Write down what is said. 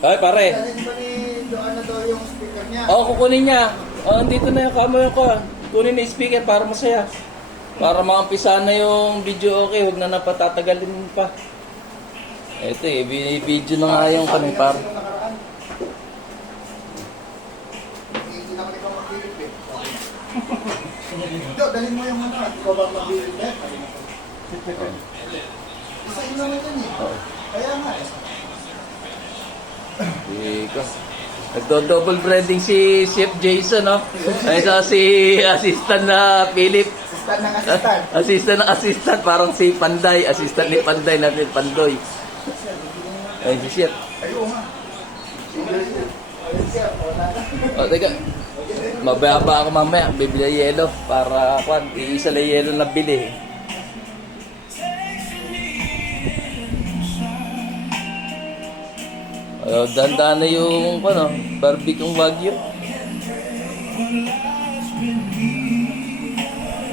Ay, pare. Hindi ba ni Joanna na daw yung speaker niya? Oo, kukunin niya. Andito na yung camera ko. Kunin na yung speaker para masaya. Para makampisa na yung video, okay. Huwag na napatatagalin pa. Ito eh, video na nga yung kami para. Hindi na kami pa magbilip eh. Jo, dalhin mo yung ano. Ikaw ba magbilip eh? Isa yun naman yan eh. Kaya nga eh. Ika. Nagdo-double branding si Chef Jason, no? Ay, so si assistant na Philip. Assistant ng assistant. Assistant ng assistant. Parang si Panday. Assistant ni Panday natin, Pandoy. Ay, si Chef. Ay, oo nga. Ayun siya, wala na. O, teka. Mababa ako mamaya. Bibili yelo. Para, iisa na yelo na bili. Dandaan na yung barbecue Wagyu.